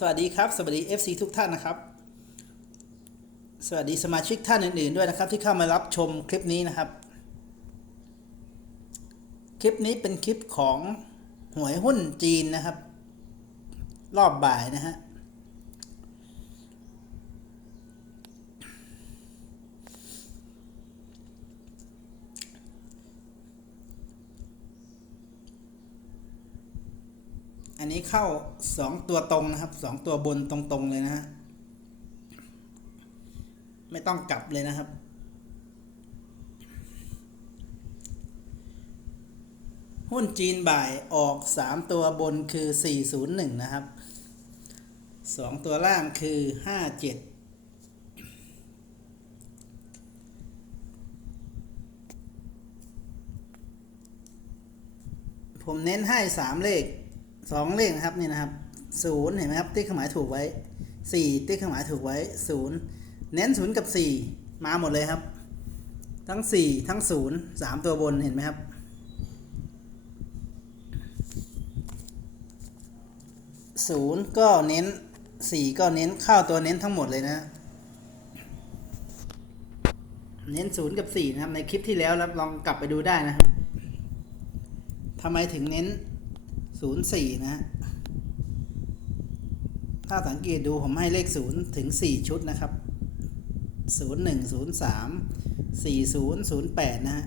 สวัสดีครับ สวัสดี FC ทุกท่านนะครับ สวัสดีสมาชิกท่านอื่น ๆ ด้วยนะครับ ที่เข้ามารับชมคลิปนี้นะครับ คลิปนี้เป็นคลิปของหวยหุ้นจีนนะครับ รอบบ่ายนะฮะ นนี้เข้าสองตัวตรงนะครับสองตัวบนตรงๆเลยนะฮะ ไม่ต้องกลับเลยนะครับ หุ้นจีนบ่ายออกสามตัวบนคือ 401 นะครับสองตัวล่างคือ 57ผมเน้นให้สามเลข สองเลขนะครับนี่นะครับศูนย์เห็นไหมครับ ติ๊กเครื่องหมายถูกไว้สี่ติ๊กเครื่องหมายถูกไว้ศูนย์เน้นศูนย์กับสี่มาหมดเลยครับ ทั้งสี่ทั้งศูนย์สามตัวบนเห็นไหมครับศูนย์ก็เน้นสี่ก็เน้นเข้าตัวเน้นทั้งหมดเลยนะเน้นศูนย์กับสี่นะครับในคลิปที่แล้วรับลองกลับไปดูได้นะครับทำไมถึงเน้น ศูนย์สี่นะฮะถ้าสังเกตดูผมให้เลขศูนย์ถึงสี่ชุดนะครับศูนย์หนึ่งศูนย์สามสี่ศูนย์ศูนย์แปดนะฮะ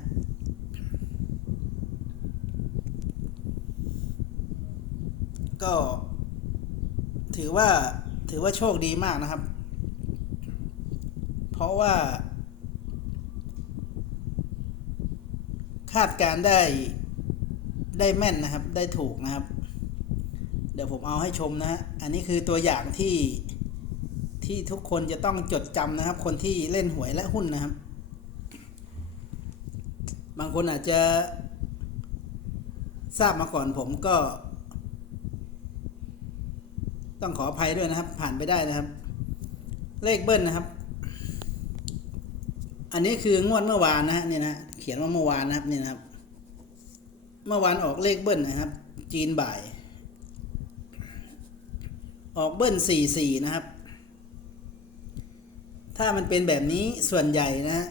ก็ถือว่าถือว่าโชคดีมากนะครับ เพราะว่า คาดการได้ ได้แม่นนะครับ ได้ถูกนะครับ เดี๋ยวผมเอาให้ชมนะฮะ อันนี้คือตัวอย่างที่ที่ทุกคนจะต้องจดจำนะครับ คนที่เล่นหวยและหุ้นนะครับ บางคนอาจจะทราบมาก่อนผมก็ ต้องขออภัยด้วยนะครับ ผ่านไปได้นะครับ เลขเบิ้ลนะครับ อันนี้คืองวดเมื่อวานนะฮะเนี่ยนะเขียนว่าเมื่อวานนะครับเนี่ยนะครับ เมื่อวานออกเลขเบิ้ลนะครับ จีนบ่าย ออกเบิ้ลสี่สี่นะครับ ถ้ามันเป็นแบบนี้ส่วนใหญ่นะฮะ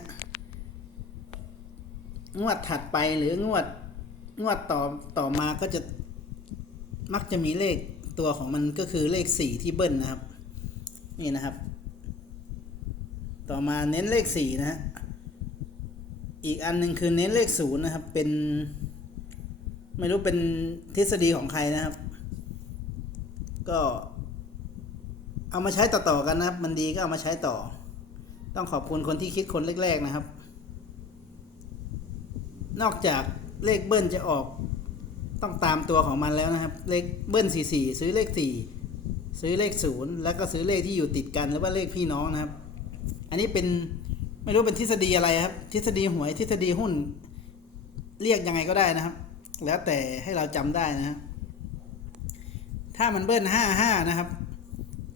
งวดถัดไปหรืองวดงวดต่อต่อมาก็จะมักจะมีเลขตัวของมันก็คือเลขสี่ที่เบิ้ลนะครับ นี่นะครับ ต่อมาเน้นเลขสี่นะฮะอีกอันหนึ่งคือเน้นเลขศูนย์นะครับเป็น ไม่รู้เป็นทฤษฎีของใครนะครับ ก็เอามาใช้ต่อๆกันนะครับ มันดีก็เอามาใช้ต่อ ต้องขอบคุณคนที่คิดคนแรกๆนะครับ นอกจากเลขเบิ้ลจะออกต้องตามตัวของมันแล้วนะครับ เลขเบิ้ลสี่สี่ซื้อเลขสี่ซื้อเลขศูนย์แล้วก็ซื้อเลขที่อยู่ติดกันหรือว่าเลขพี่น้องนะครับ อันนี้เป็นไม่รู้เป็นทฤษฎีอะไรครับ ทฤษฎีหวยทฤษฎีหุ้น เรียกยังไงก็ได้นะครับ แล้วแต่ให้เราจำได้นะฮะถ้ามันเบิ้ลห้าห้านะครับ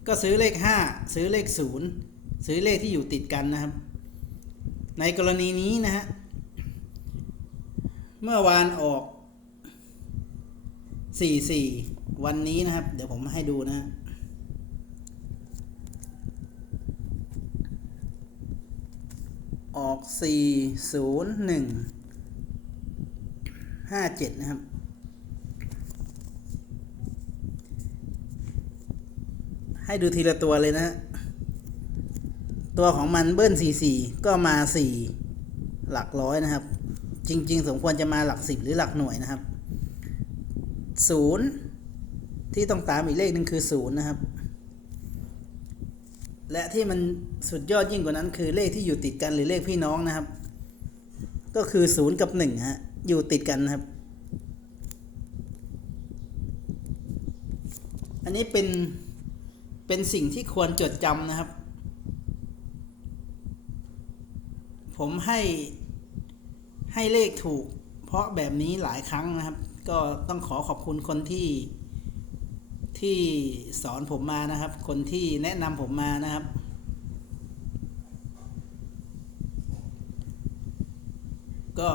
ก็ซื้อเลขห้าซื้อเลขศูนย์ซื้อเลขที่อยู่ติดกันนะครับ ในกรณีนี้นะฮะ เมื่อวานออกสี่สี่วันนี้นะครับ เดี๋ยวผมให้ดูนะฮะออกสี่ศูนย์ ห้าเจ็ดนะครับ ให้ดูทีละตัวเลยนะฮะตัวของมันเบิ้ลสี่สี่ก็มาสี่หลักร้อยนะครับ จริง ๆ สมควรจะมาหลักสิบหรือหลักหน่วยนะครับศูนย์ที่ต้องตามอีกเลขหนึ่งคือศูนย์นะครับ และที่มันสุดยอดยิ่งกว่านั้นคือเลขที่อยู่ติดกันหรือเลขพี่น้องนะครับ ก็คือศูนย์กับหนึ่งฮะ อยู่ติดกันนะครับ อันนี้เป็น เป็นสิ่งที่ควรจดจำนะครับ ผมให้ให้เลขถูก เพราะแบบนี้หลายครั้งนะครับ ก็ต้องขอขอบคุณคนที่ที่สอนผมมานะครับ คนที่แนะนำผมมานะครับ ก็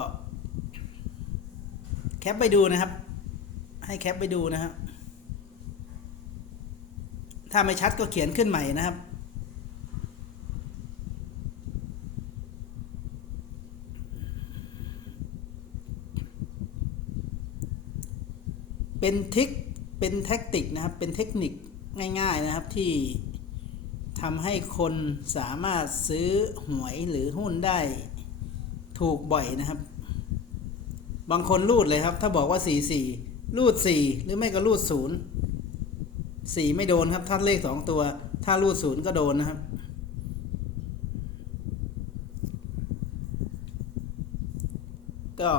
ปไปดูนะครับ ให้แคปไปดูนะครับ ถ้าไม่ชัดก็เขียนขึ้นใหม่นะครับ เป็นเทคเป็นแท็กติกนะครับ เป็นเทคนิคง่าย ๆนะครับที่ทำให้คนสามารถซื้อหวยหรือหุ้นได้ถูกบ่อยนะครับ บางคนรูดเลยครับ ถ้าบอกว่าสี่สี่รูดสี่หรือไม่ก็รูดศูนย์สี่ไม่โดนครับ ถ้าเลขสองตัว ถ้ารูดศูนย์ก็โดนนะครับ ก็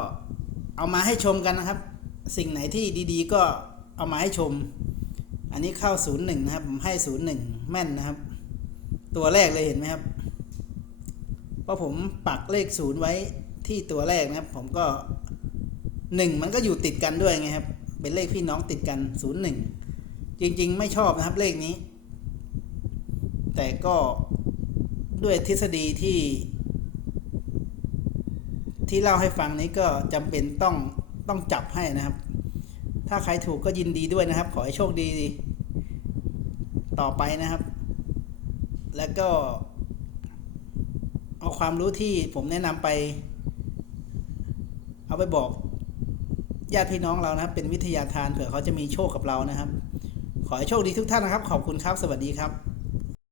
เอามาให้ชมกันนะครับ สิ่งไหนที่ดีๆ ก็เอามาให้ชม อันนี้เข้าศูนย์หนึ่งนะครับ ผมให้ศูนย์หนึ่งแม่นนะครับ ตัวแรกเลยเห็นไหมครับ เพราะผมปักเลขศูนย์ไว้ที่ตัวแรกนะครับ ผมก็ หนึ่งมันก็อยู่ติดกันด้วยไงครับ เป็นเลขพี่น้องติดกันศูนย์หนึ่งจริง ๆ ไม่ชอบนะครับเลขนี้ แต่ก็ด้วยทฤษฎีที่ ที่เล่าให้ฟังนี้ก็จำเป็นต้องต้องจับให้นะครับ ถ้าใครถูกก็ยินดีด้วยนะครับ ขอให้โชคดีต่อไปนะครับ แล้วก็ เอาความรู้ที่ผมแนะนำไป เอาไปบอก ญาติพี่น้องเรานะครับ เป็นวิทยาทานเผื่อเขาจะมีโชคกับเรานะครับ ขอให้โชคดีทุกท่านนะครับ ขอบคุณครับ สวัสดีครับ